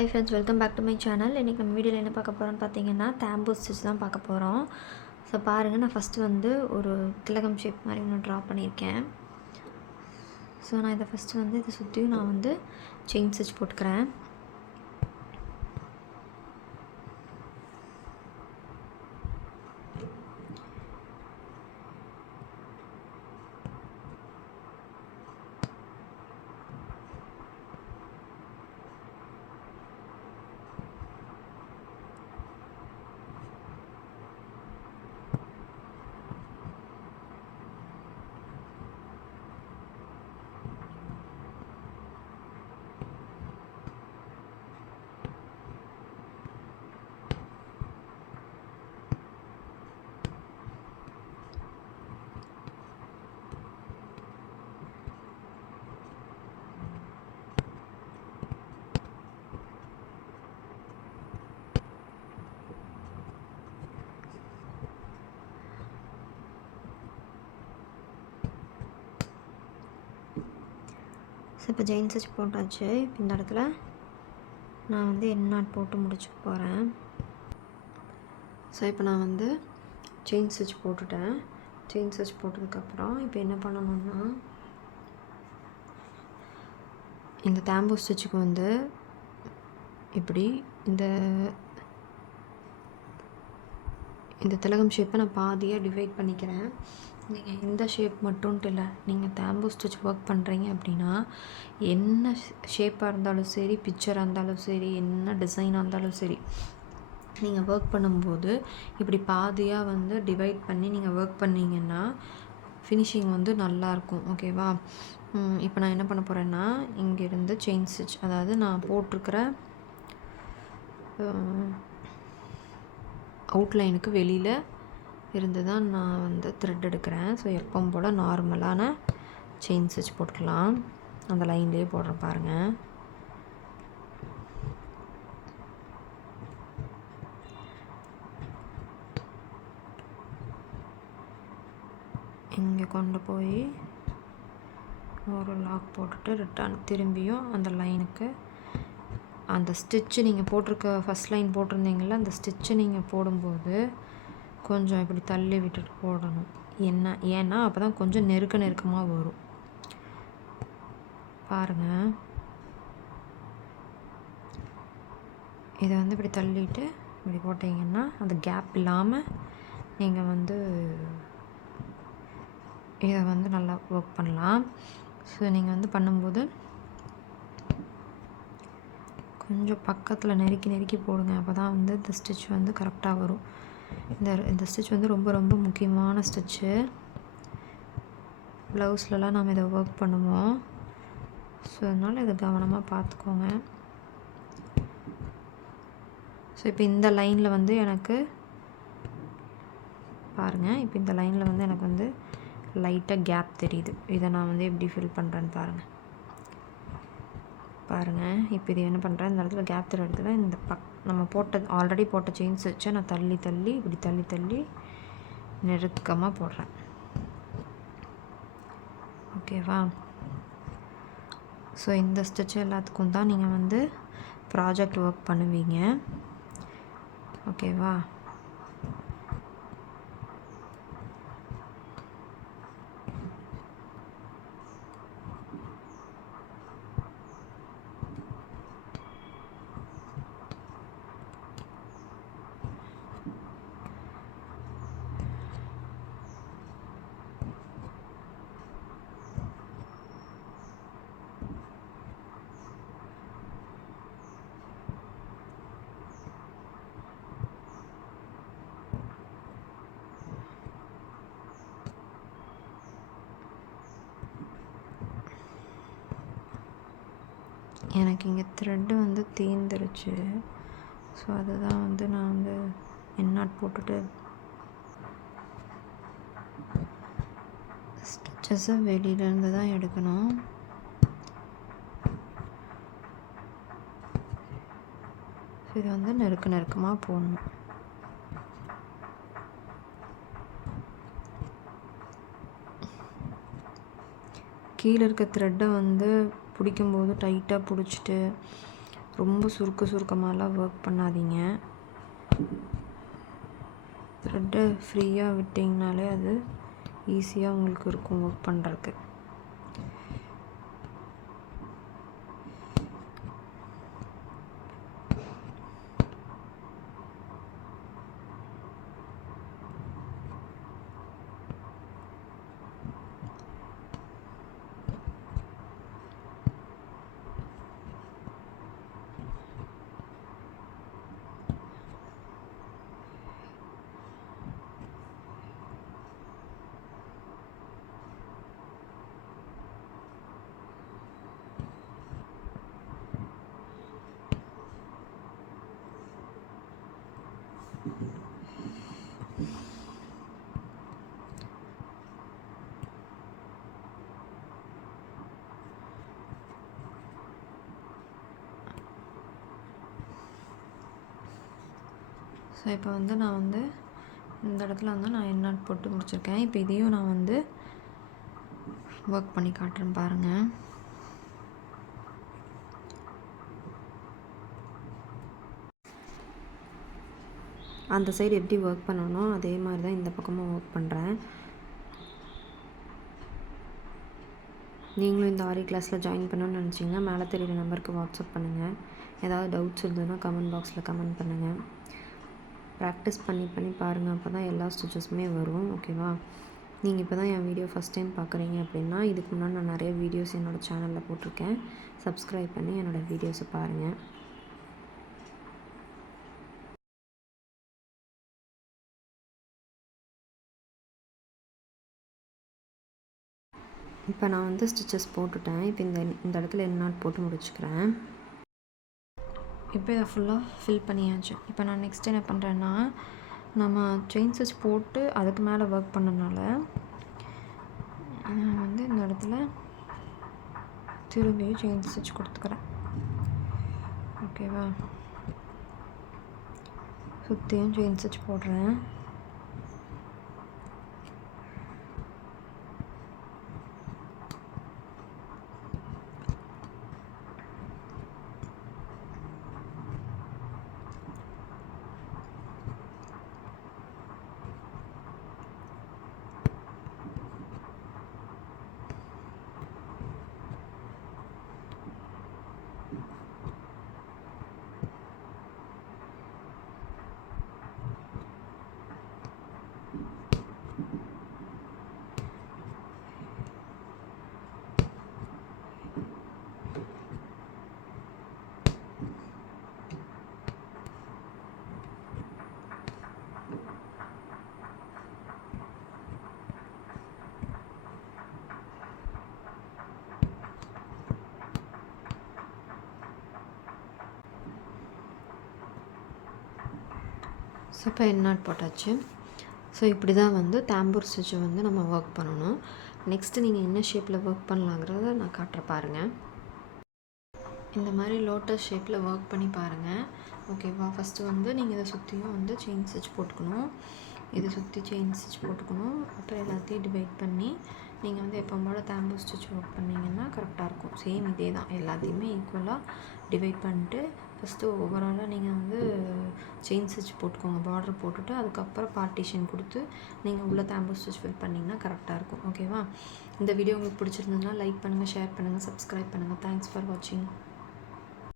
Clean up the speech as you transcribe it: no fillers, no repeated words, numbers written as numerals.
Hi friends, welcome back to my channel. இன்றைக்கி நம்ம வீடியோவில் என்ன பார்க்க போகிறோம்னு பார்த்தீங்கன்னா தேம்பூ ஸ்டிச் தான் பார்க்க போகிறோம். ஸோ பாருங்கள், நான் ஃபஸ்ட்டு வந்து ஒரு திலகம் ஷேப் மாதிரி ஒன்று ட்ரா பண்ணியிருக்கேன். ஸோ நான் இதை ஃபஸ்ட்டு வந்து இதை சுற்றியும் நான் வந்து செயின் ஸ்டிச் போட்டுக்கிறேன். ஸோ இப்போ செயின் ஸ்டிச் போட்டாச்சு. இப்போ இந்த இடத்துல நான் வந்து என் நாட் போட்டு முடிச்சுக்க போகிறேன். ஸோ இப்போ நான் வந்து செயின் ஸ்டிச் போட்டுட்டேன். செயின் ஸ்டிச் போட்டதுக்கப்புறம் இப்போ என்ன பண்ணணும்னா, இந்த தேம்பூ ஸ்டிச்சுக்கு வந்து இப்படி இந்த திலகம் ஷேப்பை நான் பாதியாக டிவைட் பண்ணிக்கிறேன். நீங்கள் இந்த ஷேப் மட்டும்ட்டு இல்லை, நீங்கள் தேம்பூ ஸ்டிச் ஒர்க் பண்ணுறீங்க அப்படின்னா என்ன ஷேப்பாக இருந்தாலும் சரி, பிக்சராக இருந்தாலும் சரி, என்ன டிசைனாக இருந்தாலும் சரி, நீங்கள் ஒர்க் பண்ணும்போது இப்படி பாதியாக வந்து டிவைட் பண்ணி நீங்கள் ஒர்க் பண்ணிங்கன்னா ஃபினிஷிங் வந்து நல்லாயிருக்கும். ஓகேவா? இப்போ நான் என்ன பண்ண போகிறேன்னா, இங்கேருந்து செயின் ஸ்டிச், அதாவது நான் போட்டிருக்கிற அவுட்லைனுக்கு வெளியில் இருந்து தான் நான் வந்து த்ரெட் எடுக்கிறேன். ஸோ எப்பவும் போல் நார்மலான செயின் ஸ்டிச் போட்டுக்கலாம். அந்த லைன்லேயே போடுறேன் பாருங்கள். இங்கே கொண்டு போய் ஒரு லாக் போட்டுட்டு ரிட்டர்ன் திரும்பியும் அந்த லைனுக்கு அந்த ஸ்டிச்சு நீங்கள் போட்டிருக்க ஃபஸ்ட் லைன் போட்டிருந்தீங்கள, அந்த ஸ்டிச்சை நீங்கள் போடும்போது கொஞ்சம் இப்படி தள்ளி விட்டுட்டு போடணும். ஏன்னா அப்போ தான் கொஞ்சம் நெருக்கமாக வரும். பாருங்கள், இதை வந்து இப்படி தள்ளிட்டு இப்படி போட்டிங்கன்னா அந்த கேப் இல்லாமல் நீங்கள் வந்து இதை வந்து நல்லா ஒர்க் பண்ணலாம். ஸோ நீங்கள் வந்து பண்ணும்போது கொஞ்சம் பக்கத்தில் நெருக்கி போடுங்க. அப்போ தான் வந்து இந்த ஸ்டிச் வந்து கரெக்டாக வரும். இந்த ஸ்டிச் வந்து ரொம்ப ரொம்ப முக்கியமான ஸ்டிச்சு. ப்ளவுஸ்லலாம் நாம் இதை ஒர்க் பண்ணுவோம். ஸோ அதனால் இதை கவனமாக பார்த்துக்கோங்க. ஸோ இப்போ இந்த லைனில் வந்து எனக்கு பாருங்கள், இப்போ இந்த லைனில் வந்து எனக்கு வந்து லைட்டாக கேப் தெரியுது. இதை நான் வந்து எப்படி ஃபில் பண்ணுறேன்னு பாருங்கள். இப்போ இது என்ன பண்ணுறேன், இந்த இடத்துல கேப் தெரிய இடத்துல இந்த நம்ம ஆல்ரெடி போட்ட செயின் ஸ்டிச்சை நான் இப்படி தள்ளி நெருக்கமாக போடுறேன். ஓகேவா? ஸோ இந்த ஸ்டிச் எல்லாத்துக்கும் தான் நீங்கள் வந்து ப்ராஜெக்ட் ஒர்க் பண்ணுவீங்க. ஓகேவா? எனக்கு இங்கே த்ரெட்டு வந்து தீர்ந்துருச்சு. ஸோ அதுதான் வந்து நான் வந்து என் நாட் போட்டுட்டு ஸ்டிச்சஸை வெளியிலேருந்து தான் எடுக்கணும். இது வந்து நெருக்கமாக போடணும். கீழே இருக்க த்ரெட்டை வந்து பிடிக்கும்போது டைட்டாக பிடிச்சிட்டு ரொம்ப சுருக்கமாகலாம் ஒர்க் பண்ணாதீங்க. த்ரெட்டை ஃப்ரீயாக விட்டிங்கனாலே அது ஈஸியாக உங்களுக்கு இருக்கும் ஒர்க் பண்ணுறதுக்கு. ஸோ இப்போ வந்து நான் வந்து இந்த இடத்துல வந்து நான் என் நாட் போட்டு முடிச்சிருக்கேன். இப்போ இதையும் நான் வந்து ஒர்க் பண்ணி காட்டுறேன் பாருங்கள். அந்த சைடு எப்படி ஒர்க் பண்ணணும் அதே மாதிரி தான் இந்த பக்கமும் ஒர்க் பண்ணுறேன். நீங்களும் இந்த ஆரி கிளாஸில் ஜாயின் பண்ணணும்னு நினச்சிங்கன்னா மேலே தெரியுற நம்பருக்கு வாட்ஸ்அப் பண்ணுங்கள். ஏதாவது டவுட்ஸ் இருந்ததுன்னா கமெண்ட் பாக்ஸில் கமெண்ட் பண்ணுங்கள். ப்ராக்டிஸ் பண்ணி பாருங்கள். அப்போ தான் எல்லா ஸ்டிச்சஸுமே வரும். ஓகேவா? நீங்கள் இப்போ தான் என் வீடியோ ஃபஸ்ட் டைம் பார்க்குறீங்க அப்படின்னா இதுக்கு முன்னாடி நான் நிறைய வீடியோஸ் என்னோடய சேனலில் போட்டிருக்கேன். சப்ஸ்கிரைப் பண்ணி என்னோடய வீடியோஸை பாருங்கள். இப்போ நான் வந்து ஸ்டிச்சஸ் போட்டுட்டேன். இப்போ இந்த இடத்துல என் நாட் போட்டு முடிச்சுக்கிறேன். இப்போ இதை ஃபுல்லாக ஃபில் பண்ணியாச்சு. இப்போ நான் நெக்ஸ்ட் என்ன பண்ணுறேன்னா, நம்ம செயின் ஸ்டிச் போட்டு அதுக்கு மேலே ஒர்க் பண்ணனால நான் வந்து இந்த இடத்துல திரும்பியும் செயின் ஸ்டிச் கொடுத்துக்கிறேன். ஓகேவா? சுற்றியும் செயின் ஸ்டிச் போடுறேன். ஸோ இப்போ என் நாட் போட்டாச்சு. ஸோ இப்படி தான் வந்து தாம்பூர் ஸ்டிச்சை வந்து நம்ம ஒர்க் பண்ணணும். நெக்ஸ்ட்டு நீங்கள் என்ன ஷேப்பில் ஒர்க் பண்ணலாங்கிறத நான் காட்டுற பாருங்கள். இந்த மாதிரி லோட்டஸ் ஷேப்பில் ஒர்க் பண்ணி பாருங்கள். ஓகேவா? ஃபஸ்ட்டு வந்து நீங்கள் இதை சுற்றியும் வந்து செயின் ஸ்டிச் போட்டுக்கணும். இதை சுற்றி செயின் ஸ்டிச் போட்டுக்கணும். அப்புறம் எல்லாத்தையும் டிவைட் பண்ணி நீங்கள் வந்து எப்போ போல் தாம்பூர் ஸ்டிச் ஒர்க் பண்ணிங்கன்னா கரெக்டாக இருக்கும். சேம் இதே தான், எல்லாத்தையுமே ஈக்குவலாக டிவைட் பண்ணிட்டு ஃபஸ்ட்டு ஓவராலாக நீங்கள் வந்து செயின் ஸ்டிச் போட்டுக்கோங்க. பார்டர் போட்டுட்டு அதுக்கப்புறம் பார்ட்டிஷன் கொடுத்து நீங்கள் உள்ள தாம்பூர் ஸ்டிச் ஃபில் பண்ணிங்கன்னா கரெக்டாக இருக்கும். ஓகேவா? இந்த வீடியோ உங்களுக்கு பிடிச்சிருந்ததுன்னா லைக் பண்ணுங்கள், ஷேர் பண்ணுங்கள், சப்ஸ்கிரைப் பண்ணுங்கள். தேங்க்ஸ் ஃபார் வாட்சிங்.